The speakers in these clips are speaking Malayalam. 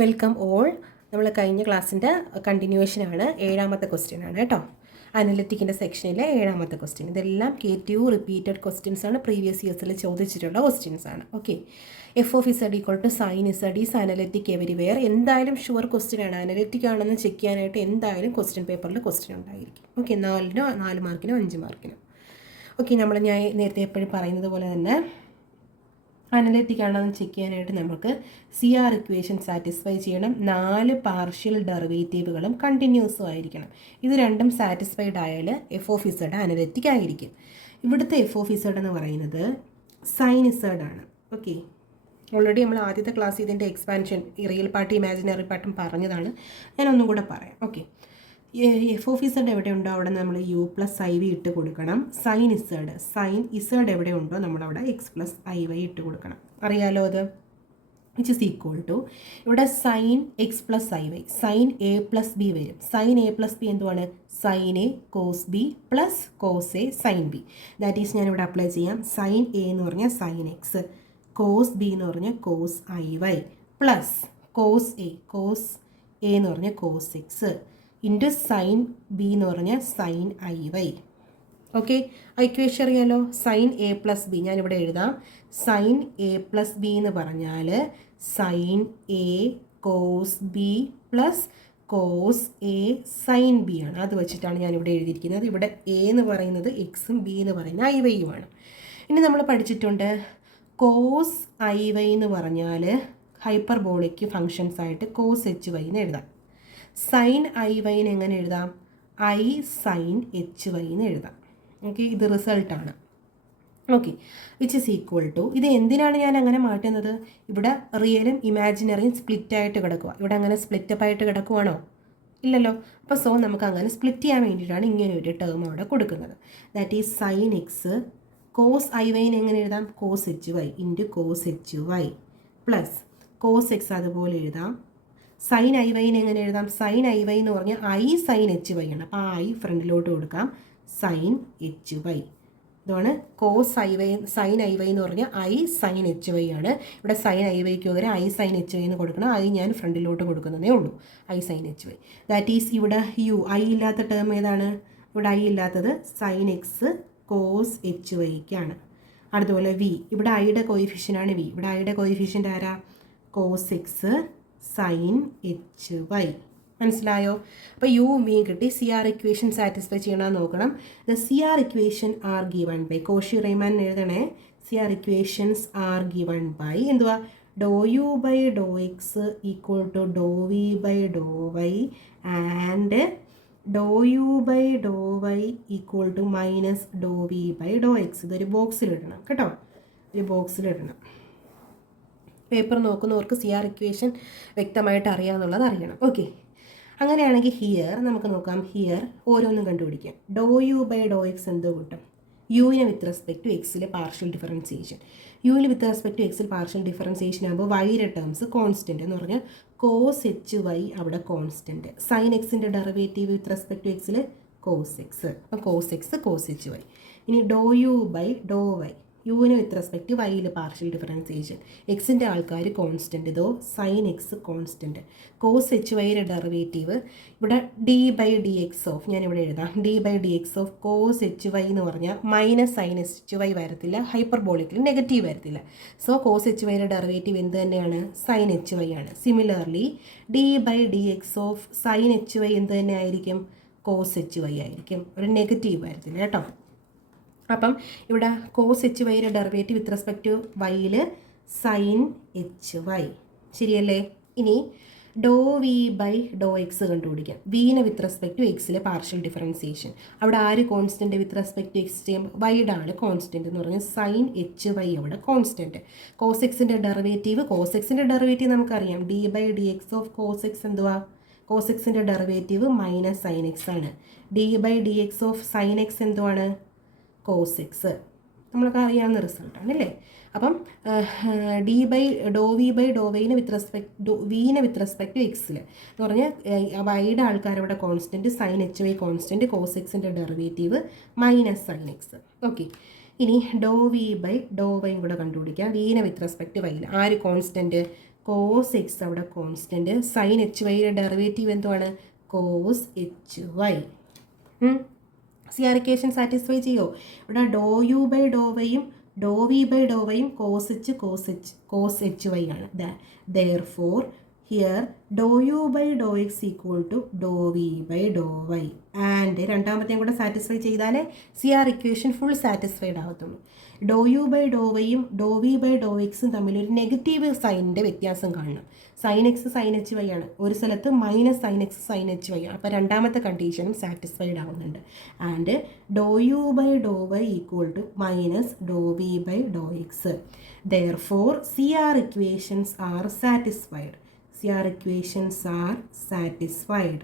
Welcome all. നമ്മൾ കഴിഞ്ഞ ക്ലാസ്സിൻ്റെ കണ്ടിന്യൂവേഷനാണ്. 7ാമത്തെ ക്വസ്റ്റ്യൻ ആണ് കേട്ടോ. അനലിറ്റിക്കിൻ്റെ സെക്ഷനിലെ 7ാമത്തെ ക്വസ്റ്റ്യൻ. ഇതെല്ലാം KTU റിപ്പീറ്റഡ് ക്വസ്റ്റ്യൻസ് ആണ്. പ്രീവിയസ് ഇയേഴ്സിൽ ചോദിച്ചിട്ടുള്ള ക്വസ്റ്റ്യൻസ് ആണ്. Okay. F(z) = sin z is analytic everywhere. എന്തായാലും ഷുവർ ക്വസ്റ്റ്യൻ ആണ്. അനലിറ്റിക് ആണെന്ന് ചെക്ക് ചെയ്യാനായിട്ട് എന്തായാലും ക്വസ്റ്റ്യൻ പേപ്പറിൽ ക്വസ്റ്റ്യൻ ഉണ്ടായിരിക്കും. ഓക്കെ. 4 മാർക്കിനോ 5 മാർക്കിനോ. ഓക്കെ. ഞാൻ നേരത്തെ എപ്പോഴും പറയുന്നത് പോലെ തന്നെ അനലിറ്റിക് ആണെന്ന് ചെക്ക് ചെയ്യാനായിട്ട് നമുക്ക് CR ഇക്വേഷൻ സാറ്റിസ്ഫൈ ചെയ്യണം. 4 പാർഷ്യൽ ഡെറിവേറ്റീവുകളും കണ്ടിന്യൂസും ആയിരിക്കണം. ഇത് രണ്ടും സാറ്റിസ്ഫൈഡ് ആയാൽ f(z) അനലിറ്റിക് ആയിരിക്കും. ഇവിടുത്തെ f(z) എന്ന് പറയുന്നത് sin z ആണ്. ഓക്കെ. ഓൾറെഡി നമ്മൾ ആദ്യത്തെ ക്ലാസ് ഇതിൻ്റെ എക്സ്പാൻഷൻ റിയൽ പാർട്ട് ഇമാജിനറി പാർട്ടും പറഞ്ഞതാണ്. ഞാനൊന്നും കൂടെ പറയാം. ഓക്കെ. f(z) എവിടെയുണ്ടോ അവിടെ നമ്മൾ u+iv ഇട്ട് കൊടുക്കണം. sin z എവിടെയുണ്ടോ നമ്മളവിടെ x+iy ഇട്ട് കൊടുക്കണം. അറിയാലോ അത്. വിച്ച് ഇസ് ഈക്വൽ ടു ഇവിടെ sin x+iy sin a+b വരും. sin a+b എന്തുവാണ്? sin a cos b plus cos a sin b. That is ഞാനിവിടെ അപ്ലൈ ചെയ്യാം. sin a എന്ന് പറഞ്ഞാൽ sin x, cos b എന്ന് പറഞ്ഞാൽ cos iy plus cos a എന്ന് പറഞ്ഞാൽ cos x into sine B എന്ന് പറഞ്ഞാൽ സൈൻ iy. ഓക്കെ. ഇക്വേഷൻ അറിയാലോ. സൈൻ a+b ഞാനിവിടെ എഴുതാം. സൈൻ a+b എന്ന് പറഞ്ഞാൽ sine a cos b plus cos A sine b ആണ്. അത് വെച്ചിട്ടാണ് ഞാനിവിടെ എഴുതിയിരിക്കുന്നത്. ഇവിടെ a എന്ന് പറയുന്നത് എക്സും b എന്ന് പറയുന്നത് iy-യുമാണ്. ഇനി നമ്മൾ പഠിച്ചിട്ടുണ്ട് കോസ് iy എന്ന് പറഞ്ഞാൽ ഹൈപ്പർബോളിക് ഫങ്ഷൻസ് ആയിട്ട് കോസ് hy എന്ന് എഴുതാം. സൈൻ iy എങ്ങനെ എഴുതാം? I sin hy എന്ന് എഴുതാം. ഓക്കെ. ഇത് റിസൾട്ടാണ്. Okay. Which is equal to ഇത് എന്തിനാണ് ഞാൻ അങ്ങനെ മാറ്റുന്നത്? ഇവിടെ റിയലും ഇമാജിനറിയും സ്പ്ലിറ്റായിട്ട് കിടക്കുക. ഇവിടെ അങ്ങനെ സ്പ്ലിറ്റപ്പ് ആയിട്ട് കിടക്കുവാണോ? ഇല്ലല്ലോ. അപ്പോൾ നമുക്ക് അങ്ങനെ സ്പ്ലിറ്റ് ചെയ്യാൻ വേണ്ടിയിട്ടാണ് ഇങ്ങനെ ഒരു ടേം അവിടെ കൊടുക്കുന്നത്. That is sine x cos iy എങ്ങനെ എഴുതാം? Cos hy into cos hy plus cos x അതുപോലെ എഴുതാം. സൈൻ iy എങ്ങനെ എഴുതാം? സൈൻ iy എന്ന് പറഞ്ഞാൽ I sin hy ആണ്. അപ്പോൾ I ഫ്രണ്ടിലോട്ട് കൊടുക്കാം. സൈൻ hy ഇതാണ് കോസ് iy. സൈൻ iy എന്ന് പറഞ്ഞാൽ I sin hy ആണ്. ഇവിടെ സൈൻ iy-ക്ക് പകരം I sin hy എന്ന് കൊടുക്കണം. I ഞാൻ ഫ്രണ്ടിലോട്ട് കൊടുക്കുന്നതേ ഉള്ളൂ. I sin hy. That is ഇവിടെ I ഇല്ലാത്ത ടേം ഏതാണ്? ഇവിടെ I ഇല്ലാത്തത് സൈൻ എക്സ് കോസ് hy-ക്കാണ്. അതുപോലെ v ഇവിടെ ഐയുടെ കോയിഫിഷ്യൻ്റാണ് v. ഇവിടെ ഐയുടെ കോയിഫിഷ്യൻ്റ് ആരാ? Cos x sine hy. മനസ്സിലായോ? അപ്പോൾ യു വി കിട്ടി. CR ഇക്വേഷൻ സാറ്റിസ്ഫൈ ചെയ്യണമെന്ന് നോക്കണം. The CR equation are given by Cauchy Riemann എഴുതണേ. CR equations are given by എന്തുവാ? Do u by do x equal to do V by do y and do u by do y equal to minus do V by do x. ഇതൊരു ബോക്സിലിടണം കേട്ടോ. ഒരു ബോക്സിലിടണം. പേപ്പർ നോക്കുന്നവർക്ക് CR ഇക്വേഷൻ വ്യക്തമായിട്ട് അറിയാമെന്നുള്ളത് അറിയണം. ഓക്കെ. അങ്ങനെയാണെങ്കിൽ ഹിയർ നമുക്ക് നോക്കാം. ഹിയർ ഓരോന്നും കണ്ടുപിടിക്കാം. Do u by do x എന്തോ കിട്ടും? യുവിനെ വിത്ത് റെസ്പെക്ട് ടു എക്സിലെ പാർഷ്യൽ ഡിഫറൻസിയേഷൻ. യുവിൽ വിത്ത് റെസ്പെക്ട് ടു എക്സിൽ പാർഷ്യൽ ഡിഫറൻസിയേഷൻ ആകുമ്പോൾ വൈയുടെ ടേംസ് കോൺസ്റ്റൻറ്റ് എന്ന് പറഞ്ഞാൽ കോസ് hy അവിടെ കോൺസ്റ്റൻറ്റ്. സൈൻ എക്സിൻ്റെ ഡെറിവേറ്റീവ് വിത്ത് റെസ്പെക്ട് ടു എക്സിൽ കോസ് എക്സ്. അപ്പോൾ കോസ് എക്സ് കോസ് hy. ഇനി do u by do y യുവിന് വിത്ത് റെസ്പെക്ട് വൈയിൽ പാർഷ്യൽ ഡിഫറൻസിയേഷൻ. എക്സിൻ്റെ ആൾക്കാർ കോൺസ്റ്റൻറ്റ്. ഇതോ സൈൻ എക്സ് കോൺസ്റ്റൻറ്റ്. കോസ് hy-യുടെ ഡെറിവേറ്റീവ് ഇവിടെ d by d x of ഞാനിവിടെ എഴുതാം. D by d x of cos hy എന്ന് പറഞ്ഞാൽ മൈനസ് സൈൻ hy വരത്തില്ല. ഹൈപ്പർബോളിക്കിൽ നെഗറ്റീവ് വരത്തില്ല. സോ കോസ് hy-യുടെ ഡെറിവേറ്റീവ് എന്ത് തന്നെയാണ്? സൈൻ hy ആണ്. Similarly d by d x of sine hy എന്ത് തന്നെ ആയിരിക്കും? കോസ് hy ആയിരിക്കും. ഒരു നെഗറ്റീവ് വരത്തില്ല കേട്ടോ. അപ്പം ഇവിടെ കോസ് hy-യുടെ ഡെറിവേറ്റീവ് വിത്ത് റെസ്പെക്ട് ടു വൈയിൽ സൈൻ hy. ശരിയല്ലേ? ഇനി do V by do x കണ്ടുപിടിക്കാം. വിനെ വിത്ത് റെസ്പെക്ട് ടു എക്സിലെ പാർഷ്യൽ ഡിഫറൻസിയേഷൻ. അവിടെ ആര് constant with respect to x ചെയ്യും? വൈയുടെ ആണ് കോൺസ്റ്റൻറ്റ് എന്ന് പറഞ്ഞാൽ സൈൻ hy അവിടെ കോൺസ്റ്റൻറ്റ്. കോസ് എക്സിൻ്റെ ഡെറിവേറ്റീവ് നമുക്കറിയാം. D by d x of cos x എന്തുവാ? കോസ് എക്സിൻ്റെ ഡെറിവേറ്റീവ് മൈനസ് സൈൻ എക്സ് ആണ്. D by d x of sign X എന്തുവാണ്? Cos x. നമ്മൾക്ക് അറിയാവുന്ന റിസൾട്ടാണ് അല്ലേ? അപ്പം d by do V by do വൈനെ വിത്ത് റെസ്പെക്ട് വിനെ വിത്ത് റെസ്പെക്ട് ടു എക്സിൽ എന്ന് പറഞ്ഞാൽ വൈയുടെ ആൾക്കാരവിടെ constant, sine hy constant, cos എക്സിൻ്റെ derivative minus sine x. Okay. ഇനി ഡോ വി ബൈ ഡോ വൈയും കൂടെ കണ്ടുപിടിക്കാം. വിനെ വിത്ത് റെസ്പെക്ട് വൈയിൽ ആര് കോൺസ്റ്റൻറ്റ്? കോസ് എക്സ് അവിടെ കോൺസ്റ്റൻറ്റ്, സൈൻ എച്ച് വൈയുടെ ഡെറിവേറ്റീവ് എന്തുവാണ്? Cos h y. CR equation satisfy ചെയ്യുമോ? ഇവിടെ ഡോ യു ബൈ ഡോ വൈയും ഡോ വി ബൈ ഡോ വൈയും കോസ് എച്ച് വൈ ആണ്. Therefore here do u by do x equal to do V by do y and രണ്ടാമത്തെയും കൂടെ സാറ്റിസ്ഫൈ ചെയ്താലേ CR ഇക്വേഷൻ ഫുൾ സാറ്റിസ്ഫൈഡ് ആകത്തുള്ളൂ. ഡോ യു ബൈ ഡോ വൈയും ഡോ വി ബൈ ഡോ എക്സും തമ്മിലൊരു നെഗറ്റീവ് സൈനിൻ്റെ വ്യത്യാസം കാണണം. Sine x sine h y ആണ്, ഒരു സ്ഥലത്ത് minus sine x sine h y ആണ്. അപ്പോൾ രണ്ടാമത്തെ കണ്ടീഷനും സാറ്റിസ്ഫൈഡ് ആവുന്നുണ്ട്. And do u by do y equal to minus do V by do X. Therefore CR equations are satisfied. CR equations are satisfied.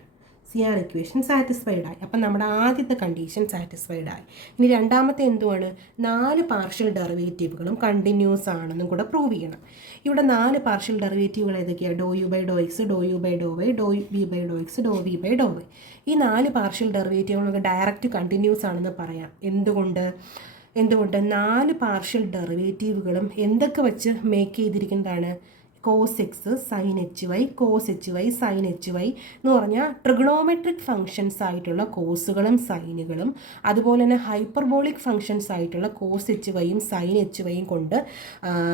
CR equation satisfied ആയി. അപ്പം നമ്മുടെ ആദ്യത്തെ കണ്ടീഷൻ സാറ്റിസ്ഫൈഡ് ആയി. ഇനി രണ്ടാമത്തെ എന്തുവാണ്? 4 പാർഷ്യൽ ഡെറിവേറ്റീവുകളും കണ്ടിന്യൂസ് ആണെന്നും കൂടെ പ്രൂവ് ചെയ്യണം. ഇവിടെ 4 പാർഷ്യൽ ഡെറിവേറ്റീവുകൾ ഏതൊക്കെയാണ്? Do u by do x, do u by do y, do V by do x, do V by do y. ഈ 4 പാർഷ്യൽ ഡെറിവേറ്റീവുകളൊക്കെ ഡയറക്റ്റ് കണ്ടിന്യൂസ് ആണെന്ന് പറയാം. എന്തുകൊണ്ട് 4 പാർഷ്യൽ ഡെറിവേറ്റീവുകളും എന്തൊക്കെ വെച്ച് മേക്ക് ചെയ്തിരിക്കുന്നതാണ്? Cos x sine h y, cos h y sine h y എന്ന് പറഞ്ഞാൽ ട്രിഗണോമെട്രിക് ഫംഗ്ഷൻസ് ആയിട്ടുള്ള കോസുകളും സൈനുകളും, അതുപോലെ തന്നെ ഹൈപ്പർബോളിക് ഫംഗ്ഷൻസ് ആയിട്ടുള്ള കോസ് എച്ച് വൈയും സൈൻ എച്ച് വൈയും കൊണ്ട്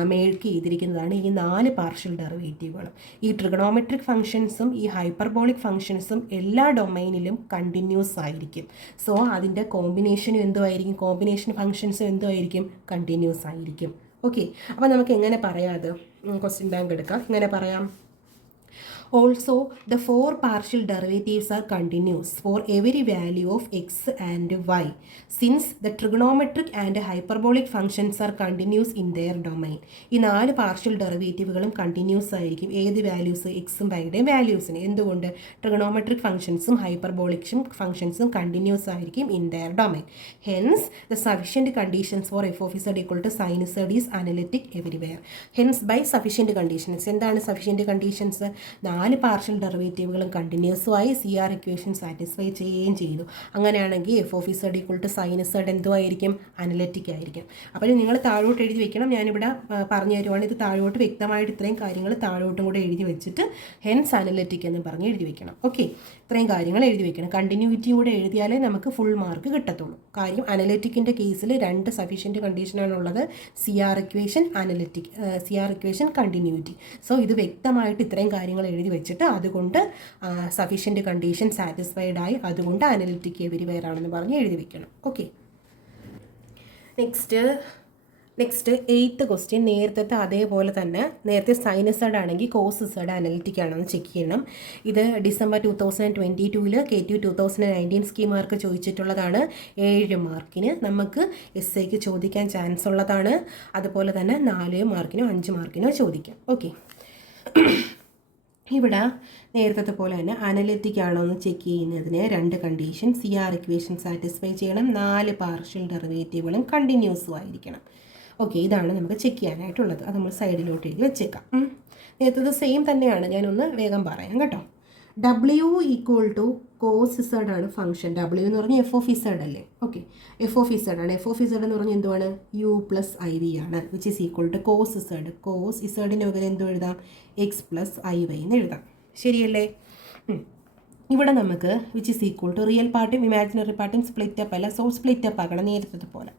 മേക്ക് ചെയ്തിരിക്കുന്നതാണ് ഈ 4 പാർഷ്യൽ ഡെറിവേറ്റീവുകളും. ഈ ട്രിഗണോമെട്രിക് ഫംഗ്ഷൻസും ഈ ഹൈപ്പർബോളിക് ഫംഗ്ഷൻസും എല്ലാ ഡൊമൈനിലും കണ്ടിന്യൂസ് ആയിരിക്കും. സോ അതിൻ്റെ കോമ്പിനേഷനും എന്തുമായിരിക്കും? കോമ്പിനേഷൻ ഫംഗ്ഷൻസും എന്തുമായിരിക്കും? കണ്ടിന്യൂസ് ആയിരിക്കും. ഓക്കെ, അപ്പോൾ നമുക്ക് എങ്ങനെ പറയാം? അത് ക്വസ്റ്റ്യൻ ബാങ്ക് എടുക്കാം. എങ്ങനെ പറയാം? Also, the 4 partial derivatives are continuous for every value of x and y, since the trigonometric and hyperbolic functions are continuous in their domain. ഈ 4 പാർഷ്യൽ ഡെറിവേറ്റീവുകളും കണ്ടിന്യൂസ് ആയിരിക്കും. ഏത് വാല്യൂസ്? എക്സും വൈയുടെയും വാല്യൂസിന്. എന്തുകൊണ്ട്? ട്രിഗണോമെട്രിക് ഫംഗ്ഷൻസും ഹൈപ്പർബോളിക് ഫംഗ്ഷൻസും കണ്ടിന്യൂസ് ആയിരിക്കും in their domain. Hence the sufficient conditions for f of Z equal to sine z is analytic everywhere. Hence by sufficient conditions. എന്താണ് സഫിഷ്യൻറ്റ് കണ്ടീഷൻസ്? 4 പാർഷ്യൽ ഡെറിവേറ്റീവുകളും കണ്ടിന്യൂസുമായി CR ഇക്വേഷൻ സാറ്റിസ്ഫൈ ചെയ്യുകയും ചെയ്തു. അങ്ങനെയാണെങ്കിൽ F of Z equal to sine z എന്തുമായിരിക്കും? അനലിറ്റിക് ആയിരിക്കും. അപ്പോൾ നിങ്ങൾ താഴോട്ട് എഴുതി വെക്കണം. ഞാനിവിടെ പറഞ്ഞു തരുവാണ്. ഇത് താഴോട്ട് വ്യക്തമായിട്ട് ഇത്രയും കാര്യങ്ങൾ താഴോട്ടും കൂടെ എഴുതി വെച്ചിട്ട് ഹെൻസ് അനലിറ്റിക് എന്ന് പറഞ്ഞ് എഴുതി വെക്കണം. ഓക്കെ, ഇത്രയും കാര്യങ്ങൾ എഴുതി വെക്കണം. കണ്ടിന്യൂറ്റി കൂടെ എഴുതിയാലേ നമുക്ക് ഫുൾ മാർക്ക് കിട്ടത്തുള്ളൂ. കാര്യം അനലിറ്റിക്കിൻ്റെ കേസിൽ 2 സഫീഷ്യൻറ്റ് കണ്ടീഷനാണുള്ളത്. CR equation analytic, CR equation continuity. So ഇത് വ്യക്തമായിട്ട് ഇത്രയും കാര്യങ്ങൾ എഴുതി വെച്ചിട്ട് അതുകൊണ്ട് സഫീഷ്യൻറ്റ് കണ്ടീഷൻ സാറ്റിസ്ഫൈഡ് ആയി, അതുകൊണ്ട് അനലിറ്റിക് എവരിവെയർ ആണെന്ന് പറഞ്ഞ് എഴുതി വെക്കണം. Okay, next 8th question. നേരത്തെ അതേപോലെ തന്നെ, നേരത്തെ സൈനസൈഡ് ആണെങ്കിൽ കോസിസൈഡ് അനലിറ്റിക് ആണെന്ന് ചെക്ക് ചെയ്യണം. ഇത് ഡിസംബർ 2022 KTU 2019 സ്കീമാർക്ക് ചോദിച്ചിട്ടുള്ളതാണ്. 7 മാർക്കിന് നമുക്ക് എസ്ഐക്ക് ചോദിക്കാൻ ചാൻസ് ഉള്ളതാണ്. അതുപോലെ തന്നെ 4 മാർക്കിനോ 5 മാർക്കിനോ ചോദിക്കാം. ഓക്കെ, ഇവിടെ നേരത്തെ പോലെ തന്നെ അനലിറ്റിക് ആണോ എന്ന് ചെക്ക് ചെയ്യുന്നതിന് 2 കണ്ടീഷൻ. CR ഇക്വേഷൻ സാറ്റിസ്ഫൈ ചെയ്യണം. 4 പാർഷ്യൽ ഡെറിവേറ്റീവുകളും കണ്ടിന്യൂസും ആയിരിക്കണം. ഓക്കെ, ഇതാണ് നമുക്ക് ചെക്ക് ചെയ്യാനായിട്ടുള്ളത്. അത് നമ്മൾ സൈഡിലോട്ട് എഴുതി വെച്ചേക്കാം. നേരത്തെ സെയിം തന്നെയാണ്, ഞാനൊന്ന് വേഗം പറയാം കേട്ടോ. W equal to cos z ആണ് ഫംഗ്ഷൻ. W എന്ന് പറഞ്ഞാൽ എഫ് ഓഫ് ഇസഡ് അല്ലേ? ഓക്കെ, എഫ് ഓഫ് ഇസഡ് ആണ്. എഫ് ഓഫ് ഇസഡ് എന്ന് പറഞ്ഞാൽ എന്തുവാണ്? U പ്ലസ് IV ആണ്, which is equal to cos z. Cos ഇസഡിന് പകരം എന്തോ എഴുതാം? X പ്ലസ് IY എന്ന് എഴുതാം. ശരിയല്ലേ? ഇവിടെ നമുക്ക് which is equal to real പാർട്ടും ഇമാജിനറി പാർട്ടും സ്പ്ലിറ്റ് അപ്പ് അല്ല, സോ സ്പ്ലിറ്റ് അപ്പ് ആക്കണം നേരത്തെ പോലെ.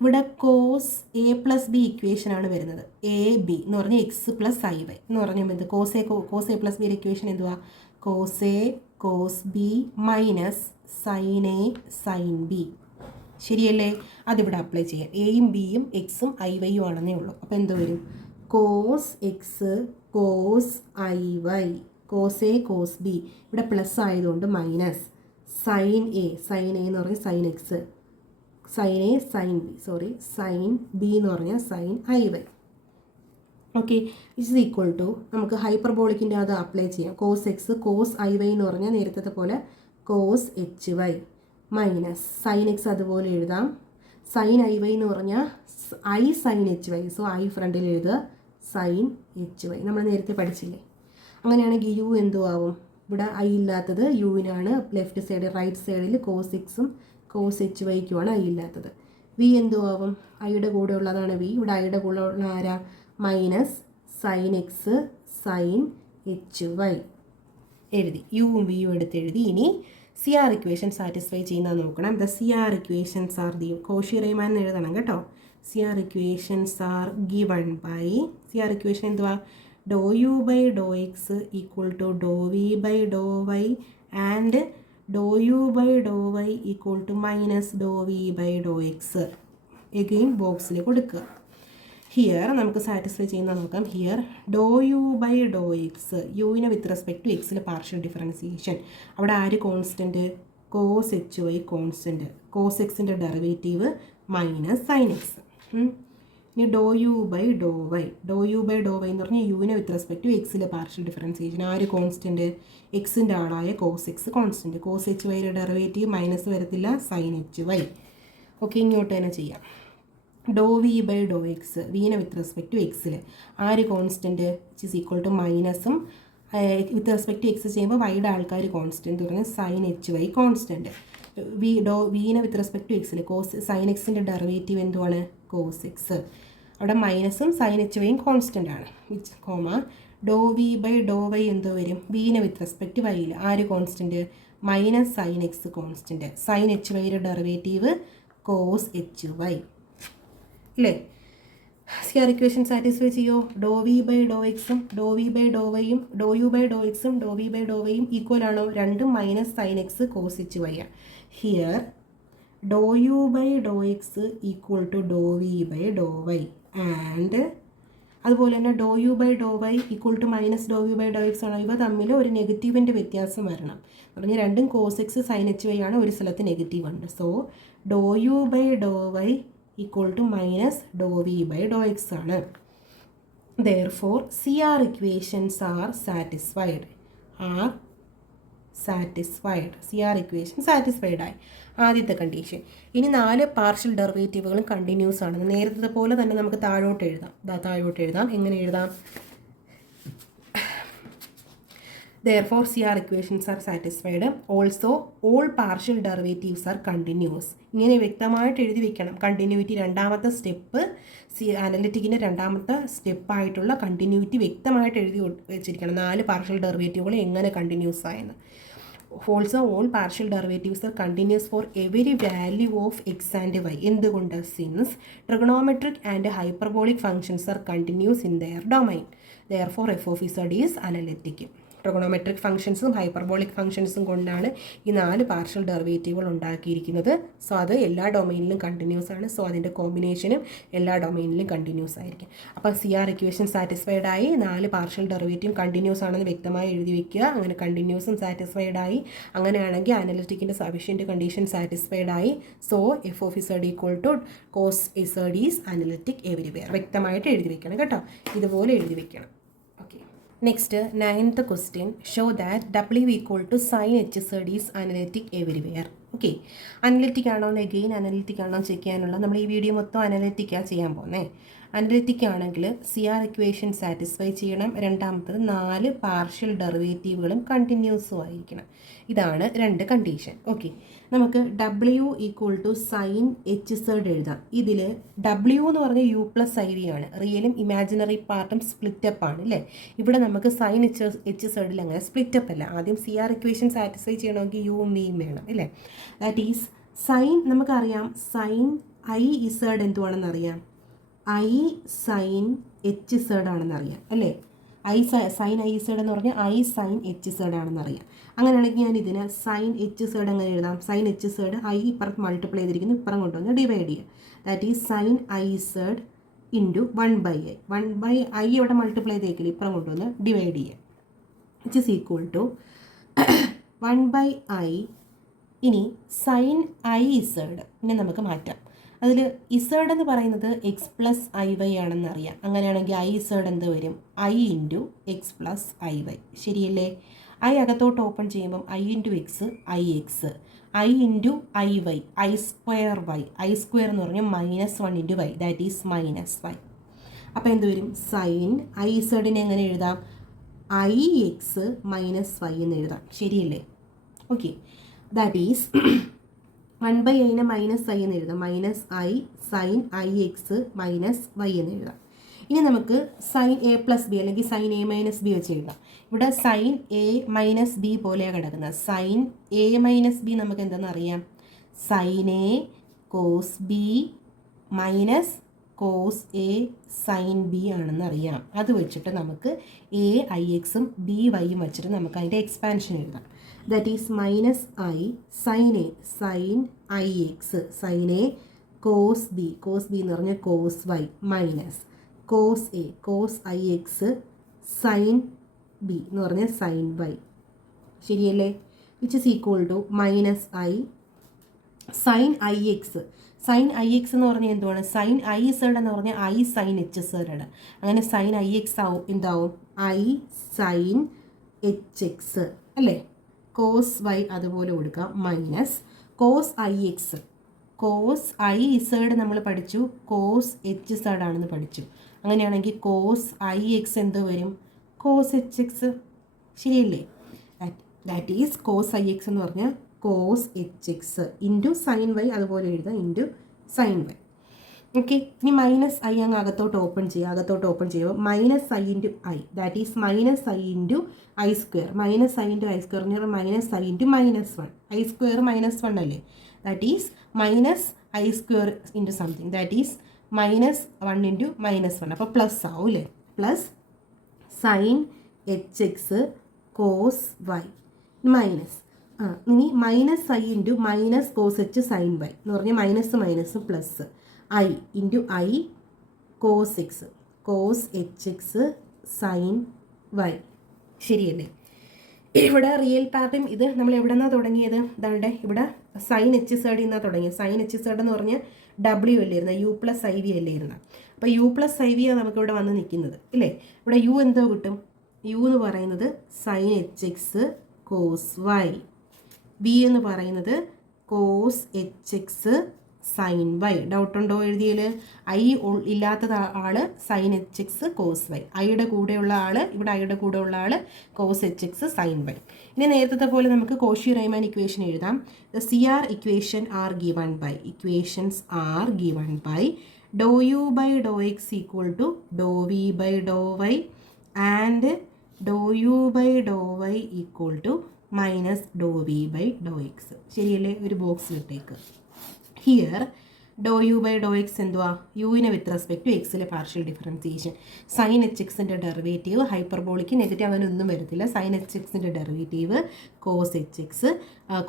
ഇവിടെ കോസ് A പ്ലസ് B ഇക്വേഷനാണ് വരുന്നത്. AB എന്ന് പറഞ്ഞാൽ X പ്ലസ് IY എന്ന് പറഞ്ഞാൽ എന്ത്? കോസ് A പ്ലസ് ബിയുടെ ഇക്വേഷൻ എന്തുവാ? Cos A cos B minus sine A sine B. ശരിയല്ലേ? അതിവിടെ അപ്ലൈ ചെയ്യാം. എയും ബിയും എക്സും IYയും ആണെന്നേ ഉള്ളൂ. അപ്പോൾ എന്ത് വരും? Cos x cos IY cos A cos B. ഇവിടെ പ്ലസ് ആയതുകൊണ്ട് മൈനസ് സൈൻ A എന്ന് പറഞ്ഞാൽ sine x, sine A sine B, sine B എന്ന് പറഞ്ഞാൽ sine IY. Okay, it's equal to നമുക്ക് ഹൈപ്പർബോളിക്കിൻ്റെ അത് അപ്ലൈ ചെയ്യാം. കോസ് എക്സ് കോസ് IY എന്ന് പറഞ്ഞാൽ നേരത്തെ പോലെ cos HY minus sine x അതുപോലെ എഴുതാം. സൈൻ IY എന്ന് പറഞ്ഞാൽ I sine HY, so I ഫ്രണ്ടിൽ എഴുതുക സൈൻ HY. നമ്മൾ നേരത്തെ പഠിച്ചില്ലേ? അങ്ങനെയാണെങ്കിൽ U എന്തോ ആവും? ഇവിടെ I ഇല്ലാത്തത് യുവിനാണ്. ലെഫ്റ്റ് സൈഡ് റൈറ്റ് സൈഡിൽ കോസ് എക്സും കോസ് HYക്കുമാണ് I ഇല്ലാത്തത്. V എന്തോ ആവും? ഐയുടെ കൂടെ ഉള്ളതാണ് V. ഇവിടെ ഐയുടെ കൂടെ ഉള്ള ആരാ? Minus sine x sine h y എഴുതി. യുവും വിയും എടുത്ത് എഴുതി. ഇനി സി ആർ ഇക്വേഷൻ സാറ്റിസ്ഫൈ ചെയ്യുന്നത് നോക്കണം. The C R equations are the Cauchy Riemann എന്ന് എഴുതണം കേട്ടോ. C R equations are given by, C R equation എന്തുവാ, do u by do x equal to do V by do y and do u by do y equal to minus do V by do x. Again ബോക്സിൽ കൊടുക്കുക. ഹിയർ നമുക്ക് സാറ്റിസ്ഫൈ ചെയ്യുന്ന നോക്കാം. Here do u by do x, യുവിനെ വിത്ത് റെസ്പെക്ട് ടു എക്സിൽ പാർഷ്യൽ ഡിഫറൻസിയേഷൻ. അവിടെ ആര് constant, cos h y constant, cos എക്സിൻ്റെ ഡെറിവേറ്റീവ് മൈനസ് സൈൻ എക്സ്. ഇനി do u by do y, do u by do y എന്ന് പറഞ്ഞാൽ യുവിനെ വിത്ത് റെസ്പെക്ട് ടു എക്സിലെ പാർഷ്യൽ ഡിഫറൻസിയേഷൻ. ആര് കോൺസ്റ്റൻറ്റ്, എക്സിൻ്റെ ആളായ cos x constant. Cos h വൈയുടെ ഡെറിവേറ്റീവ് മൈനസ് വരത്തില്ല, സൈൻ എച്ച് വൈ. ഓക്കെ, ഇങ്ങോട്ട് തന്നെ ചെയ്യാം. Do V by do x, വിനെ വിത്ത് റെസ്പെക്ട് ടു എക്സിൽ ആര് constant, which is equal to മൈനസും വിത്ത് റെസ്പെക്ട് ടു എക്സ് ചെയ്യുമ്പോൾ വൈയുടെ ആൾക്കാർ കോൺസ്റ്റൻറ്റ് പറഞ്ഞാൽ സൈൻ എച്ച് വൈ കോൺസ്റ്റൻറ്റ്. വിനെ വിത്ത് റെസ്പെക്ട് ടു എക്സിൽ സൈൻ എക്സിൻ്റെ ഡെറിവേറ്റീവ് എന്തുവാണ്, കോസ് എക്സ്. അവിടെ മൈനസും സൈൻ എച്ച് വൈയും കോൺസ്റ്റൻ്റ് ആണ്. Which comma do V by do y എന്തോ വരും, വിനെ വിത്ത് റെസ്പെക്ട് വൈയിൽ ആര് constant, minus sine x constant. Sine h വൈയുടെ ഡെറിവേറ്റീവ് കോസ് എച്ച് വൈ അല്ലേ. സി ആർ ഇക്വേഷൻ സാറ്റിസ്ഫൈ ചെയ്യോ. ഡോ വി ബൈ ഡോ എക്സും ഡോ വി ബൈ ഡോ വൈയും ഡോ യു ബൈ ഡോ എക്സും ഡോ വി ബൈ ഡോ വൈയും ഈക്വൽ ആണോ, രണ്ടും minus sine x cos h y ആണ്. Here do u by do x equal to do V by do y and അതുപോലെ തന്നെ do u by do y equal to minus do u by do x ആണ്. ഇവ തമ്മിൽ ഒരു നെഗറ്റീവിൻ്റെ വ്യത്യാസം വരണം. പറഞ്ഞാൽ രണ്ടും cos x sine h y ആണ്, ഒരു സ്ഥലത്ത് നെഗറ്റീവ് ഉണ്ട്. So do u by do y equal to minus do V by do x ആണ്. Therefore C R equations are satisfied, are satisfied. C R equation satisfied ആയി, ആദ്യത്തെ കണ്ടീഷൻ. ഇനി 4 പാർഷ്യൽ ഡെറിവേറ്റീവുകളും കണ്ടിന്യൂസ് ആണ്. നേരത്തെ പോലെ തന്നെ നമുക്ക് താഴോട്ട് എഴുതാം. താഴോട്ട് എഴുതാം. എങ്ങനെ എഴുതാം, therefore CR equations are satisfied. Also all partial derivatives are continuous. ഇങ്ങനെ വ്യക്തമായിട്ട് എഴുതി വെക്കണം. കണ്ടിന്യൂറ്റി രണ്ടാമത്തെ സ്റ്റെപ്പ്, അനലിറ്റിക്കിൻ്റെ രണ്ടാമത്തെ സ്റ്റെപ്പായിട്ടുള്ള കണ്ടിന്യൂറ്റി വ്യക്തമായിട്ട് എഴുതി വെച്ചിരിക്കണം. 4 പാർഷ്യൽ ഡെറിവേറ്റീവുകൾ എങ്ങനെ കണ്ടിന്യൂസ് ആയെന്ന്. Also all partial derivatives are continuous for every value of x and y. എന്തുകൊണ്ട്, since trigonometric and hyperbolic functions are continuous in their domain. Therefore f of z is analytic. Trigonometric ഫംഗ്ഷൻസും ഹൈപ്പർബോളിക് ഫംഗ്ഷൻസും കൊണ്ടാണ് ഈ 4 പാർഷ്യൽ ഡെറിവേറ്റീവുകൾ ഉണ്ടാക്കിയിരിക്കുന്നത്. സോ അത് എല്ലാ ഡൊമൈനിലും കണ്ടിന്യൂസ് ആണ്. സോ അതിൻ്റെ കോമ്പിനേഷനും എല്ലാ ഡൊമൈനിലും കണ്ടിന്യൂസ് ആയിരിക്കും. അപ്പോൾ സി ആർ ഇക്വേഷൻ സാറ്റിസ്ഫൈഡ് ആയി, 4 പാർഷ്യൽ ഡെറിവേറ്റീവ് കണ്ടിന്യൂസ് ആണെന്ന് വ്യക്തമായി എഴുതി വയ്ക്കുക. അങ്ങനെ കണ്ടിന്യൂസും സാറ്റിസ്ഫൈഡ് ആയി. അങ്ങനെയാണെങ്കിൽ അനലിറ്റിക്കിൻ്റെ സഫിഷ്യൻറ്റ് കണ്ടീഷൻ സാറ്റിസ്ഫൈഡ് ആയി. So F of Z equal to cos Z is analytic everywhere. വ്യക്തമായിട്ട് എഴുതി വയ്ക്കണം കേട്ടോ. ഇതുപോലെ എഴുതി വയ്ക്കണം. Next, 9th question, show that W equal to sin HZ is analytic everywhere. Okay, analytic ആണോ എന്ന് അഗെയിൻ അനലിറ്റിക് ആണോ ചെക്ക് ചെയ്യാനുള്ള നമ്മൾ ഈ വീഡിയോ മൊത്തം അനലിറ്റിക്കാണ് ചെയ്യാൻ പോകുന്നത്. അനലിറ്റിക് ആണെങ്കിൽ സി ആർ ഇക്വേഷൻ സാറ്റിസ്ഫൈ ചെയ്യണം. രണ്ടാമത്തത് 4 പാർഷ്യൽ ഡെറിവേറ്റീവുകളും കണ്ടിന്യൂസും ആയിരിക്കണം. ഇതാണ് 2 കണ്ടീഷൻ. ഓക്കെ, നമുക്ക് W equal to sine H Z എഴുതാം. ഇതിൽ W എന്ന് പറഞ്ഞാൽ യു പ്ലസ് ഐ വി ആണ്. റിയലും ഇമാജിനറി പാർട്ടും സ്പ്ലിറ്റപ്പ് ആണ് അല്ലേ. ഇവിടെ നമുക്ക് സൈൻ എച്ച് സെഡിൽ അങ്ങനെ സ്പ്ലിറ്റപ്പ് അല്ല. ആദ്യം സി ആർ ഇക്വേഷൻ സാറ്റിസ്ഫൈ ചെയ്യണമെങ്കിൽ യുവും വിയും വേണം അല്ലേ. ദാറ്റ് ഈസ് സൈൻ, നമുക്കറിയാം സൈൻ ഐ ഇസഡ് എന്തുവാണെന്നറിയാം, ഐ സൈൻ എച്ച് സെഡ് ആണെന്നറിയാം അല്ലേ. സൈൻ ഐ സെഡ് എന്ന് പറഞ്ഞാൽ ഐ സൈൻ എച്ച് സെഡ് ആണെന്നറിയാം. അങ്ങനെയാണെങ്കിൽ ഞാൻ ഇതിന് സൈൻ എച്ച് സെഡ് അങ്ങനെ എഴുതാം. സൈൻ എച്ച് സെഡ് ഐ ഇപ്പുറത്ത് മൾട്ടിപ്ലൈ ചെയ്തിരിക്കുന്നു, ഇപ്പുറം കൊണ്ടുവന്ന് ഡിവൈഡ് ചെയ്യുക. That is sine i z into 1/i. 1/i ഇവിടെ മൾട്ടിപ്ലൈ ചെയ്തേക്കില്ല, ഇപ്പുറം കൊണ്ടുവന്ന് ഡിവൈഡ് ചെയ്യുക. Which is equal to 1/i. ഇനി സൈൻ ഐ ഇസഡ് പിന്നെ നമുക്ക് മാറ്റാം. അതിൽ ഇസഡ് എന്ന് പറയുന്നത് എക്സ് പ്ലസ് ഐ വൈ ആണെന്ന് അറിയാം. അങ്ങനെയാണെങ്കിൽ ഐ ഇസഡ് എന്ത് വരും, I into X plus I Y. ശരിയല്ലേ. ഐ അകത്തോട്ട് ഓപ്പൺ ചെയ്യുമ്പം I into X I X, I into I Y I square Y. I square എന്ന് പറഞ്ഞാൽ -1 ഇൻറ്റു വൈ, ദാറ്റ് ഈസ് -5. അപ്പോൾ എന്ത് വരും, സൈൻ ഐ ഇസഡിനെ എങ്ങനെ എഴുതാം, ഐ എക്സ് -5 എന്ന് എഴുതാം. ശരിയല്ലേ. ഓക്കെ, ദാറ്റ് ഈസ് 1/iനെ -i എന്ന് എഴുതാം. -i sine I X -y എന്ന് എഴുതാം. ഇനി നമുക്ക് സൈൻ എ പ്ലസ് ബി അല്ലെങ്കിൽ സൈൻ എ മൈനസ് ബി വെച്ച് എഴുതാം. ഇവിടെ സൈൻ എ മൈനസ് ബി പോലെയാണ് കിടക്കുന്നത്. സൈൻ എ മൈനസ് ബി നമുക്ക് എന്തെന്ന് അറിയാം? Sine A cos B minus cos A sine B ആണെന്ന് അറിയാം. അത് വെച്ചിട്ട് നമുക്ക് എ ഐ എക്സും ബി വൈയും വെച്ചിട്ട് നമുക്ക് അതിൻ്റെ എക്സ്പാൻഷൻ എഴുതാം. That is minus I sine A sine I X sine A cos B എന്ന് പറഞ്ഞാൽ cos Y minus cos A cos I X sine B എന്ന് പറഞ്ഞാൽ സൈൻ വൈ. ശരിയല്ലേ? Which is equal to minus I sine I X. Sine I x എന്ന് പറഞ്ഞാൽ എന്തുവാണ്? സൈൻ ഐ സെഡ് എന്ന് പറഞ്ഞാൽ ഐ സൈൻ എച്ച് സെഡ് ആണ്. അങ്ങനെ സൈൻ ഐ എക്സ് ആവും എന്താവും? ഐ സൈൻ എച്ച് എക്സ് അല്ലേ? കോസ് വൈ അതുപോലെ കൊടുക്കാം minus cos I x. Cos i z നമ്മൾ പഠിച്ചു, കോസ് എച്ച് സെഡ് ആണെന്ന് പഠിച്ചു. അങ്ങനെയാണെങ്കിൽ കോസ് ഐ എക്സ് എന്ത് വരും? Cos h x. ശരിയല്ലേ? That is cos I x എന്ന് പറഞ്ഞാൽ cos h x into sine y അതുപോലെ എഴുതാം ഇൻറ്റു സൈൻ വൈ. ഓക്കെ, ഇനി മൈനസ് ഐ അങ്ങ് അകത്തോട്ട് ഓപ്പൺ ചെയ്യുമ്പോൾ minus i into i that is minus i into i square. Minus i into i square എന്ന് പറഞ്ഞാൽ minus i into minus one. I square minus one അല്ലേ? That is minus i square into something that is minus one into minus one. അപ്പോൾ പ്ലസ് ആവും അല്ലേ? Plus sine h x cos Y minus ഇനി minus i into minus cos h sine y എന്ന് പറഞ്ഞാൽ minus minus plus i into i cos x cos h x sine Y. ശരിയല്ലേ? ഇവിടെ റിയൽ പാർട്ടും ഇത് നമ്മൾ എവിടെ നിന്നാണ് തുടങ്ങിയത്? ഇതാണ്ട് ഇവിടെ സൈൻ എച്ച് സെഡിൽ നിന്നാണ് തുടങ്ങിയത്. സൈൻ എച്ച് സെഡ് എന്ന് പറഞ്ഞാൽ ഡബ്ല്യു അല്ലായിരുന്നു, യു പ്ലസ് ഐ വി അല്ലായിരുന്നു. അപ്പോൾ യു പ്ലസ് ഐ വി ആണ് നമുക്കിവിടെ വന്ന് നിൽക്കുന്നത് അല്ലേ? ഇവിടെ യു എന്തോ കിട്ടും? യു എന്ന് പറയുന്നത് sine h x cos y, v എന്ന് പറയുന്നത് cos h x sine y. ഡൗട്ടുണ്ടോ എഴുതിയതിൽ? ഐ ഇല്ലാത്തത് ആള് sine h x cos y, ഐയുടെ കൂടെയുള്ള ആള് ഇവിടെ ഐയുടെ കൂടെയുള്ള ആള് cos h x sine y. ഇനി നേരത്തെ പോലെ നമുക്ക് കോഷി റൈമാൻ ഇക്വേഷൻ എഴുതാം. The C R equation are given by equations are given by do u by do x equal to do V by do y and do u by do y equal to minus do V by do x. ശരിയല്ലേ? ഒരു ബോക്സിൽ ഇട്ടേക്ക്. Here do u by do x എന്തുവാ? യുവിനെ വിത്ത് റെസ്പെക്ട് ടു എക്സിലെ പാർഷ്യൽ ഡിഫറൻസിയേഷൻ. സൈൻ എച്ച് എക്സിൻ്റെ ഡെറിവേറ്റീവ് ഹൈപ്പർബോളിക്ക് നെഗറ്റീവ് അങ്ങനെ ഒന്നും വരത്തില്ല. സൈൻ എച്ച് എക്സിൻ്റെ derivative cos h x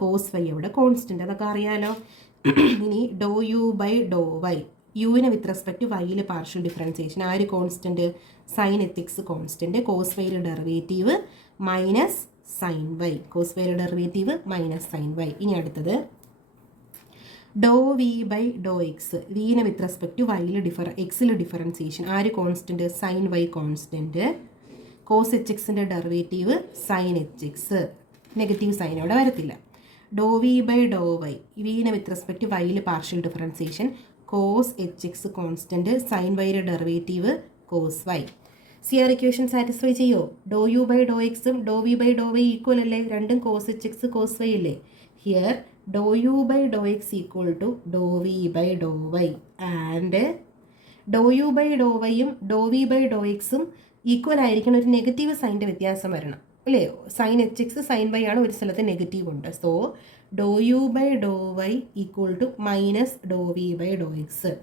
cos y അവിടെ കോൺസ്റ്റൻ്റ്, അതൊക്കെ അറിയാലോ. ഇനി do u by do y, യുവിനെ വിത്ത് റെസ്പെക്ട് ടു വൈയിലെ പാർഷ്യൽ ഡിഫറൻസിയേഷൻ. ആര് constant? Sine h x constant, cos വൈയിലെ derivative minus sine y, cos വൈയുടെ ഡെറിവേറ്റീവ് മൈനസ് സൈൻ വൈ. ഇനി അടുത്തത് do V by do x, വിനെ വിത്ത് റെസ്പെക്ട് ടു വൈയിൽ എക്സിൽ ഡിഫറൻസിയേഷൻ. ആര് constant? Sine y constant, cos h എക്സിൻ്റെ derivative sine h x, negative sine അവിടെ വരത്തില്ല. Do V by do y, വിനെ വിത്ത് റെസ്പെക്ട് ടു വൈയിൽ partial differentiation, cos h x constant, sine വൈയുടെ derivative cos y. C R equation satisfy ചെയ്യോ? ഡോ യു ബൈ ഡോ എക്സും do V by do y equal അല്ലേ? രണ്ടും cos h x cos y അല്ലേ? Here do u by do x equal to do V by do y and do u by do വൈയും ഡോ വി ബൈ ഡോ എക്സും ഈക്വൽ ആയിരിക്കണം. ഒരു നെഗറ്റീവ് സൈൻ്റെ വ്യത്യാസം വരണം അല്ലേ? Sine h x sine y ആണ്, ഒരു സ്ഥലത്ത് നെഗറ്റീവ് ഉണ്ട്. So do u by do y equal to minus do V by do X.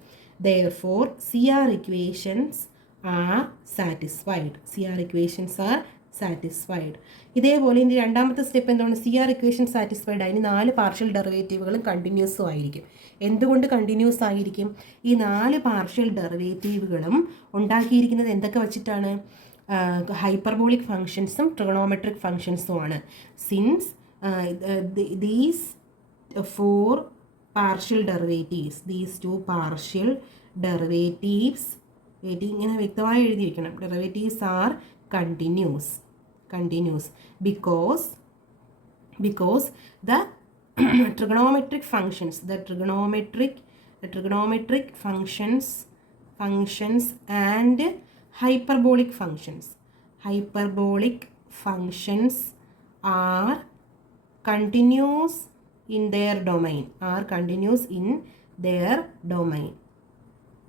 Therefore C R equations are satisfied. C R equations are satisfied. ഇതേപോലെ ഇനി രണ്ടാമത്തെ സ്റ്റെപ്പ് എന്താണ്? സി ആർ ഇക്വേഷൻ സാറ്റിസ്ഫൈഡ് അതിന് 4 പാർഷ്യൽ ഡെറിവേറ്റീവുകളും കണ്ടിന്യൂസും ആയിരിക്കും. എന്തുകൊണ്ട് കണ്ടിന്യൂസ് ആയിരിക്കും? ഈ 4 പാർഷ്യൽ ഡെറിവേറ്റീവുകളും ഉണ്ടാക്കിയിരിക്കുന്നത് എന്തൊക്കെ വെച്ചിട്ടാണ്? ഹൈപ്പർബോളിക് ഫങ്ഷൻസും ട്രിഗണോമെട്രിക് ഫങ്ഷൻസും ആണ്. Since these 4 partial derivatives, these 2 partial derivatives ഇങ്ങനെ വ്യക്തമായി എഴുതി വയ്ക്കണം. Derivatives are continuous because the trigonometric functions and hyperbolic functions are continuous in their domain,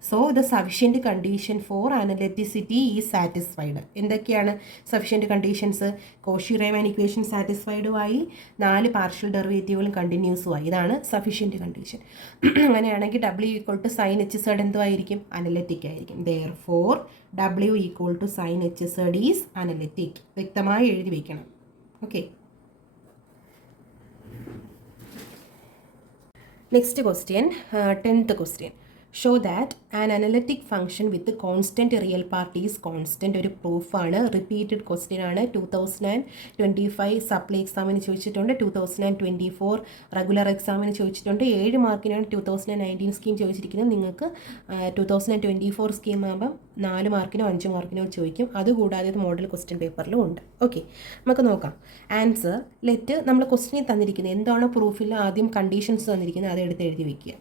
so the sufficient condition for analyticity is satisfied. എന്തൊക്കെയാണ് sufficient conditions? Cauchy Riemann equation സാറ്റിസ്ഫൈഡുമായി, 4 പാർഷ്യൽ ഡെറിവേറ്റീവുകളും കണ്ടിന്യൂസുമായി. ഇതാണ് സഫിഷ്യൻറ്റ് കണ്ടീഷൻ. അങ്ങനെയാണെങ്കിൽ W = sin HZ എന്തുമായിരിക്കും? അനലറ്റിക് ആയിരിക്കും. Therefore W = sin HZ is analytic. വ്യക്തമായി എഴുതി വയ്ക്കണം. Okay. Next question, 10th question. Show that an analytic function with constant real part is constant. ഒരു പ്രൂഫാണ്. റിപ്പീറ്റഡ് ക്വസ്റ്റ്യൻ ആണ്. 2025 സപ്ലി എക്സാമിന് ചോദിച്ചിട്ടുണ്ട്, 2024 റെഗുലർ എക്സാമിന് ചോദിച്ചിട്ടുണ്ട്. 7 മാർക്കിനാണ് 2019 സ്കീം ചോദിച്ചിരിക്കുന്നത്. നിങ്ങൾക്ക് 2024 സ്കീം ആകുമ്പം 4 മാർക്കിനോ 5 മാർക്കിനോ ചോദിക്കും. അതുകൂടാതെ ഇത് മോഡൽ ക്വസ്റ്റ്യൻ പേപ്പറിലും ഉണ്ട്. ഓക്കെ, നമുക്ക് നോക്കാം. ആൻസർ ലെറ്റ് നമ്മൾ ക്വസ്റ്റ്യനിൽ തന്നിരിക്കുന്നത് എന്താണോ പ്രൂഫിൽ ആദ്യം കണ്ടീഷൻസ് തന്നിരിക്കുന്നത് അതെടുത്ത് എഴുതി വയ്ക്കുക.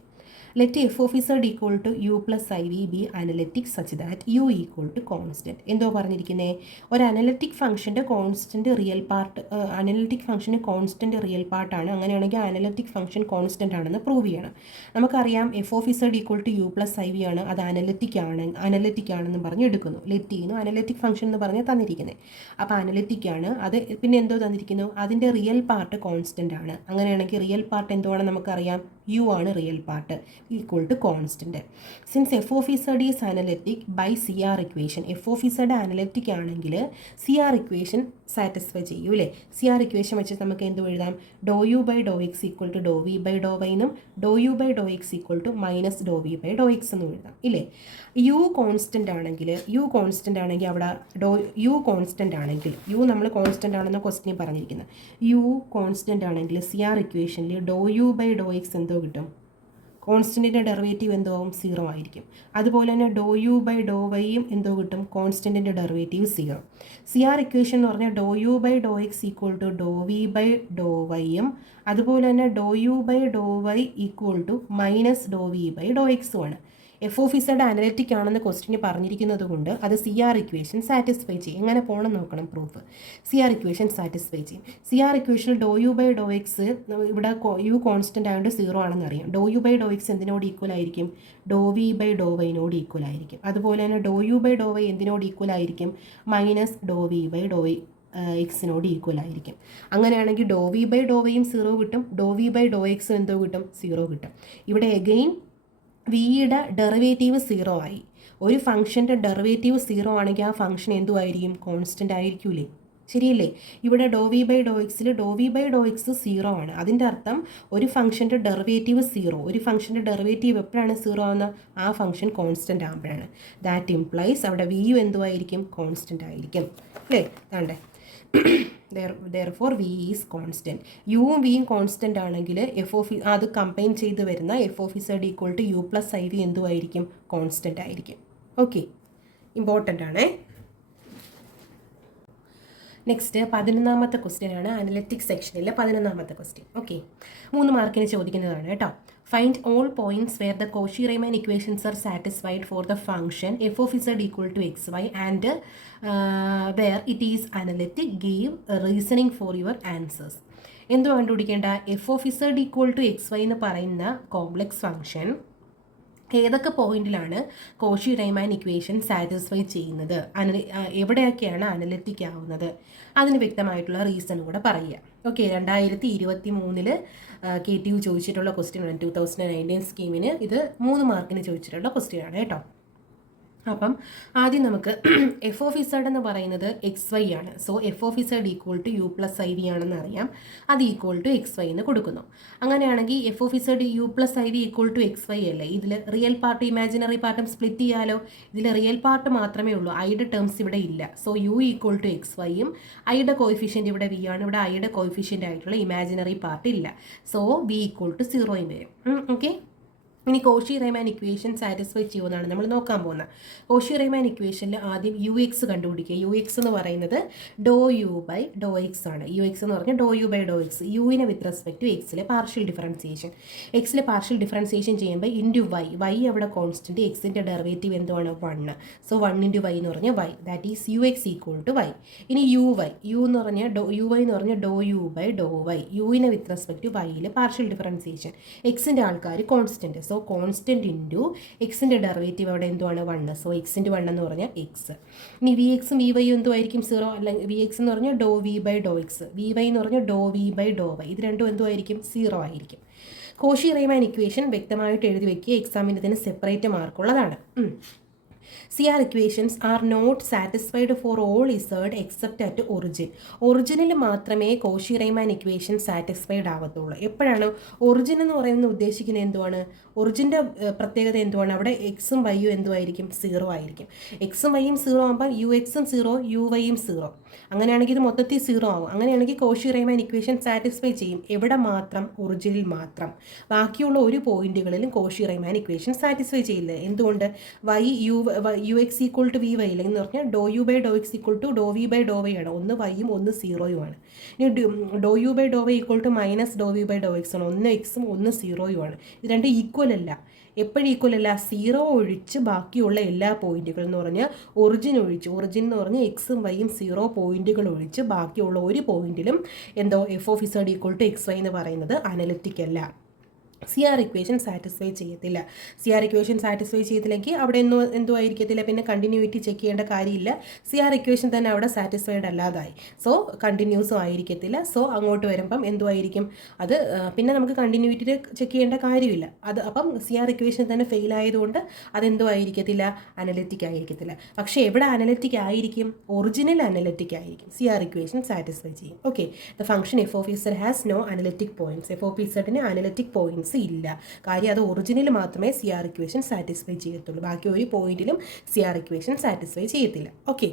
Let f of z equal to u plus iv be analytic such that u equal to constant. എന്തോ പറഞ്ഞിരിക്കുന്നത്? ഒരു അനലറ്റിക് ഫംഗ്ഷൻ്റെ കോൺസ്റ്റൻറ്റ് റിയൽ പാർട്ട്, അനലറ്റിക് ഫംഗ്ഷന് കോൺസ്റ്റൻറ്റ് റിയൽ പാർട്ടാണ്. അങ്ങനെയാണെങ്കിൽ അനലറ്റിക് ഫംഗ്ഷൻ കോൺസ്റ്റൻ്റ് ആണെന്ന് പ്രൂവ് ചെയ്യണം. നമുക്കറിയാം f of z equal to u plus iv ആണ്. അത് അനലറ്റിക് ആണെന്ന് പറഞ്ഞ് എടുക്കുന്നു. ലെറ്റ് ചെയ്യുന്നു അനലറ്റിക് ഫംഗ്ഷൻ എന്ന് പറഞ്ഞ് തന്നിരിക്കുന്നത്. അപ്പോൾ അനലറ്റിക് ആണ്. അത് പിന്നെ എന്തോ തന്നിരിക്കുന്നു? അതിൻ്റെ റിയൽ പാർട്ട് കോൺസ്റ്റൻ്റ് ആണ്. അങ്ങനെയാണെങ്കിൽ റിയൽ പാർട്ട് എന്തോ ആണെന്ന് നമുക്കറിയാം, u ആണ് real part, equal to constant. Since f of z is analytic by CR equation, f of z analytic ആണെങ്കിൽ CR equation സാറ്റിസ്ഫൈ ചെയ്യൂ അല്ലേ? CR equation വെച്ച് നമുക്ക് എന്ത് എഴുതാം? Do u by do x equal to do V by do y എന്നും do u by do x equal to minus do V by do x എന്നും എഴുതാം ഇല്ലേ? യു കോൺസ്റ്റൻ്റ് ആണെങ്കിൽ അവിടെ യു കോൺസ്റ്റൻ്റ് ആണെങ്കിൽ യു നമ്മൾ കോൺസ്റ്റൻ്റ് ആണെന്ന് ക്വസ്റ്റ്യൻ പറഞ്ഞിരിക്കുന്നത്. യു കോൺസ്റ്റൻ്റ് ആണെങ്കിൽ CR ഇക്വേഷനിൽ do u by do x എന്തോ കിട്ടും? കോൺസ്റ്റൻറ്റിൻ്റെ ഡെറിവേറ്റീവ് എന്തോ ആവും? 0 ആയിരിക്കും. അതുപോലെ തന്നെ ഡോ യു ബൈ ഡോ വൈയും എന്തോ കിട്ടും? കോൺസ്റ്റൻറ്റിൻ്റെ ഡെറിവേറ്റീവ് 0. CR ഇക്വേഷൻ എന്ന് പറഞ്ഞാൽ do u by do x equal to do V by do വൈയും അതുപോലെ തന്നെ do u by do y equal to minus do V by do എക്സും ആണ്. എഫ് ഓഫ് ഇസഡ് അനലറ്റിക് ആണെന്ന് ക്വസ്റ്റിന് പറഞ്ഞിരിക്കുന്നത് കൊണ്ട് അത് CR ഇക്വേഷൻ സാറ്റിസ്ഫൈ ചെയ്യും. എങ്ങനെ പോകണം നോക്കണം പ്രൂഫ്. CR ഇക്വേഷൻ സാറ്റിസ്ഫൈ ചെയ്യും. CR ഇക്വേഷനിൽ do u by do x ഇവിടെ യു കോൺസ്റ്റൻ്റ് ആയതുകൊണ്ട് 0 ആണെന്ന് അറിയാം. Do u by do x എന്തിനോട് ഈക്വൽ ആയിരിക്കും? ഡോ വി ബൈ ഡോ വൈനോട് ഈക്വൽ ആയിരിക്കും. അതുപോലെ തന്നെ do u by do y എന്തിനോട് ഈക്വൽ ആയിരിക്കും? Minus do V by do y എക്സിനോട് ഈക്വൽ ആയിരിക്കും. അങ്ങനെയാണെങ്കിൽ ഡോ വി ബൈ ഡോ വൈയും 0 കിട്ടും, ഡോ വി ബൈ ഡോ എക്സും എന്തോ കിട്ടും? 0 കിട്ടും. ഇവിടെ എഗെയിൻ വിയുടെ ഡെറിവേറ്റീവ് 0 ആയി. ഒരു ഫംഗ്ഷൻ്റെ ഡെറിവേറ്റീവ് 0 ആണെങ്കിൽ ആ ഫംഗ്ഷൻ എന്തുമായിരിക്കും? കോൺസ്റ്റൻ്റ് ആയിരിക്കൂലേ? ശരിയല്ലേ? ഇവിടെ ഡോ വി ബൈ ഡോ എക്സിൽ ഡോ വി ബൈ ഡോ എക്സ് 0 ആണ്. അതിൻ്റെ അർത്ഥം ഒരു ഫംഗ്ഷൻ്റെ ഡെറിവേറ്റീവ് 0. ഒരു ഫംഗ്ഷൻ്റെ ഡെറിവേറ്റീവ് എപ്പോഴാണ് 0 ആവുന്നത്? ആ ഫംഗ്ഷൻ കോൺസ്റ്റൻ്റ് ആകുമ്പോഴാണ്. ദാറ്റ് ഇംപ്ലൈസ് അവിടെ വി യു എന്തുമായിരിക്കും? കോൺസ്റ്റൻ്റ് ആയിരിക്കും അല്ലേ? താണ്ടേ therefore v is constant. യുവും വിയും കോൺസ്റ്റൻ്റ് ആണെങ്കിൽ എഫ് ഓഫ് അത് കമ്പൈൻ ചെയ്ത് വരുന്ന f of Z equal to U plus I v എന്തുമായിരിക്കും? കോൺസ്റ്റൻ്റ് ആയിരിക്കും. ഓക്കെ, ഇമ്പോർട്ടൻ്റ് ആണേ. നെക്സ്റ്റ് 11ാമത്തെ ക്വസ്റ്റ്യൻ ആണ്. അനലറ്റിക് സെക്ഷനിലെ 11ാമത്തെ ക്വസ്റ്റ്യൻ. ഓക്കെ, 3 മാർക്കിന് ചോദിക്കുന്നതാണ് കേട്ടോ. Find all points where the Cauchy Riemann equations are satisfied for the function f of Z equal to X y and where it is analytic. Give reasoning for your answers. എന്ത് കണ്ടുപിടിക്കേണ്ട? F of Z equal to X Y എന്ന് പറയുന്ന കോംപ്ലക്സ് ഫംഗ്ഷൻ ഏതൊക്കെ പോയിന്റിലാണ് കോഷി റീമാൻ ഇക്വേഷൻ സാറ്റിസ്ഫൈ ചെയ്യുന്നത്, എവിടെയൊക്കെയാണ് അനലറ്റിക് ആവുന്നത്, അതിന് വ്യക്തമായിട്ടുള്ള റീസൺ കൂടെ പറയുക. ഓക്കെ, 2023 KTU ചോദിച്ചിട്ടുള്ള ക്വസ്റ്റ്യൻ ആണ്. 2019 സ്കീമിന് ഇത് 3 മാർക്കിന് ചോദിച്ചിട്ടുള്ള ക്വസ്റ്റ്യൻ ആണ് കേട്ടോ. അപ്പം ആദ്യം നമുക്ക് എഫ് ഓഫ് ഇസഡ് എന്ന് പറയുന്നത് എക്സ് വൈ ആണ്. So F of Z equal to U plus I V ആണെന്ന് അറിയാം. അത് ഈക്വൽ ടു എക്സ് വൈ എന്ന് കൊടുക്കുന്നു. അങ്ങനെയാണെങ്കിൽ F of Z U plus I V equal to X Y അല്ലേ? ഇതിൽ റിയൽ പാർട്ടും ഇമാജിനറി പാർട്ടും സ്പ്ലിറ്റ് ചെയ്യാലോ. ഇതിൽ റിയൽ പാർട്ട് മാത്രമേ ഉള്ളൂ, ഐയുടെ ടേംസ് ഇവിടെ ഇല്ല. So u equal to x വൈയും ഐയുടെ കോയിഫിഷ്യൻ്റ് ഇവിടെ വി ആണ്. ഇവിടെ ഐയുടെ കോയിഫിഷ്യൻ്റ് ആയിട്ടുള്ള ഇമാജിനറി പാർട്ട് ഇല്ല. സോ വി ഈക്വൽ ടു 0 വരും. ഓക്കെ, ഇനി കോഷി റീമാൻ ഇക്വേഷൻ സാറ്റിസ്ഫൈ ചെയ്യുമെന്നാണ് നമ്മൾ നോക്കാൻ പോകുന്നത്. കോഷി റീമാൻ ഇക്വേഷനിൽ ആദ്യം യു എക്സ് കണ്ടുപിടിക്കുക. യു എക്സ് എന്ന് പറയുന്നത് do u by do x ആണ്. യു എക്സ് എന്ന് പറഞ്ഞാൽ do u by do x, യുവിനെ വിത്ത് റെസ്പെക്ട് ടു എക്സിലെ പാർഷ്യൽ ഡിഫറൻസിയേഷൻ. എക്സിലെ പാർഷ്യൽ ഡിഫറൻസിയേഷൻ ചെയ്യുമ്പോൾ ഇൻറ്റു വൈ, വൈ അവിടെ കോൺസ്റ്റൻറ്റ്, എക്സിൻ്റെ ഡെറിവേറ്റീവ് എന്തുവാണ്? 1. സോ 1 × y എന്ന് പറഞ്ഞാൽ y, that is u x equal to y. ഇനി യു വൈ, യു എന്ന് പറഞ്ഞാൽ യു വൈ എന്ന് പറഞ്ഞാൽ do u by do y, യുവിനെ വിത്ത് റെസ്പെക്ട് ടു വൈയിലെ പാർഷ്യൽ ഡിഫറൻസിയേഷൻ. എക്സിൻ്റെ ആൾക്കാർ constant, so so constant into എക്സിൻ്റെ ഡെറിവേറ്റീവ് അവിടെ എന്തുവാണ് 1. സോ എക്സിൻ്റെ 1 എന്ന് പറഞ്ഞാൽ എക്സ്. ഇനി വി എക്സും വി വൈയും എന്തുമായിരിക്കും 0, അല്ലെങ്കിൽ വി എക്സ് എന്ന് പറഞ്ഞാൽ do V by do x, v y എന്ന് പറഞ്ഞാൽ do V by do y, ഇത് രണ്ടും എന്തുമായിരിക്കും 0 ആയിരിക്കും. കോഷി റീമാൻ ഇക്വേഷൻ വ്യക്തമായിട്ട് എഴുതി വയ്ക്കുക, എക്സാമിന് ഇതിന് separate മാർക്കുള്ളതാണ്. CR equations are not satisfied for all z except at origin. ഒറിജിനിൽ മാത്രമേ കോഷി റീമാൻ ഇക്വേഷൻ സാറ്റിസ്ഫൈഡ് ആവത്തുള്ളൂ. എപ്പോഴാണ് ഒറിജിൻ എന്ന് പറയുന്നത് ഉദ്ദേശിക്കുന്നത് എന്തുവാണ്? ഒറിജിൻ്റെ പ്രത്യേകത എന്തുവാണ്? അവിടെ എക്സും വൈയും എന്തുമായിരിക്കും 0 ആയിരിക്കും. എക്സും വൈയും 0 ആകുമ്പോൾ യു എക്സും 0 യു വൈയും 0. അങ്ങനെയാണെങ്കിൽ ഇത് മൊത്തത്തിൽ 0 ആവും. അങ്ങനെയാണെങ്കിൽ കോഷി റീമാൻ ഇക്വേഷൻ സാറ്റിസ്ഫൈ ചെയ്യും. എവിടെ മാത്രം? ഒറിജിനിൽ മാത്രം. ബാക്കിയുള്ള ഒരു പോയിന്റുകളിലും കോഷി റീമാൻ ഇക്വേഷൻ സാറ്റിസ്ഫൈ ചെയ്യില്ല. എന്തുകൊണ്ട്? U x equal to v y എന്ന് പറഞ്ഞാൽ do u by do x equal to do V by do y ആണ്. ഒന്ന് വൈയും ഒന്ന് 0യുമാണ്. ഇനി do u by do y equal to minus do V by do x ആണ്. ഒന്ന് എക്സും ഒന്ന് 0യുമാണ്. ഇത് രണ്ട് ഈക്വൽ അല്ല. എപ്പോഴും ഈക്വൽ അല്ല? 0 ഒഴിച്ച് ബാക്കിയുള്ള എല്ലാ പോയിന്റുകളും എന്ന് പറഞ്ഞാൽ ഒറിജിൻ എന്ന് പറഞ്ഞാൽ എക്സും വൈയും 0 പോയിന്റുകൾ ഒഴിച്ച് ബാക്കിയുള്ള ഒരു പോയിന്റിലും എന്തോ F of Z equal to X Y എന്ന് പറയുന്നത് അനലിറ്റിക് അല്ല. CR ഇക്വേഷൻ സാറ്റിസ്ഫൈ ചെയ്യത്തില്ല. CR ഇക്വേഷൻ സാറ്റിസ്ഫൈ ചെയ്തില്ലെങ്കിൽ അവിടെ എന്തുമായിരിക്കത്തില്ല, പിന്നെ കണ്ടിന്യൂറ്റി ചെക്ക് ചെയ്യേണ്ട കാര്യമില്ല. CR ഇക്വേഷൻ തന്നെ അവിടെ സാറ്റിസ്ഫൈഡ് അല്ലാതായി. സോ കണ്ടിന്യൂസും ആയിരിക്കത്തില്ല. സോ അങ്ങോട്ട് വരുമ്പം എന്തുമായിരിക്കും അത്, പിന്നെ നമുക്ക് കണ്ടിന്യൂറ്റി ചെക്ക് ചെയ്യേണ്ട കാര്യമില്ല. അത് അപ്പം CR ഇക്വേഷൻ തന്നെ ഫെയിൽ ആയതുകൊണ്ട് അതെന്തോ ആയിരിക്കത്തില്ല, അനലിറ്റിക് ആയിരിക്കത്തില്ല. പക്ഷേ എവിടെ അനലിറ്റിക് ആയിരിക്കും? ഒറിജിനൽ അനലിറ്റിക് ആയിരിക്കും. CR ഇക്വേഷൻ സാറ്റിസ്ഫൈ ചെയ്യും. Okay, the function f of z has no analytic points. F of ഇസഡിന് അനലിറ്റിക് പോയിന്റ്സ് ഇല്ല. കാര്യം അത് ഒറിജിനിൽ മാത്രമേ CR ഇക്വേഷൻ സാറ്റിസ്ഫൈ ചെയ്യത്തുള്ളൂ. ബാക്കി ഒരു പോയിന്റിലും CR ഇക്വേഷൻ സാറ്റിസ്ഫൈ ചെയ്യത്തില്ല. ഓക്കെ.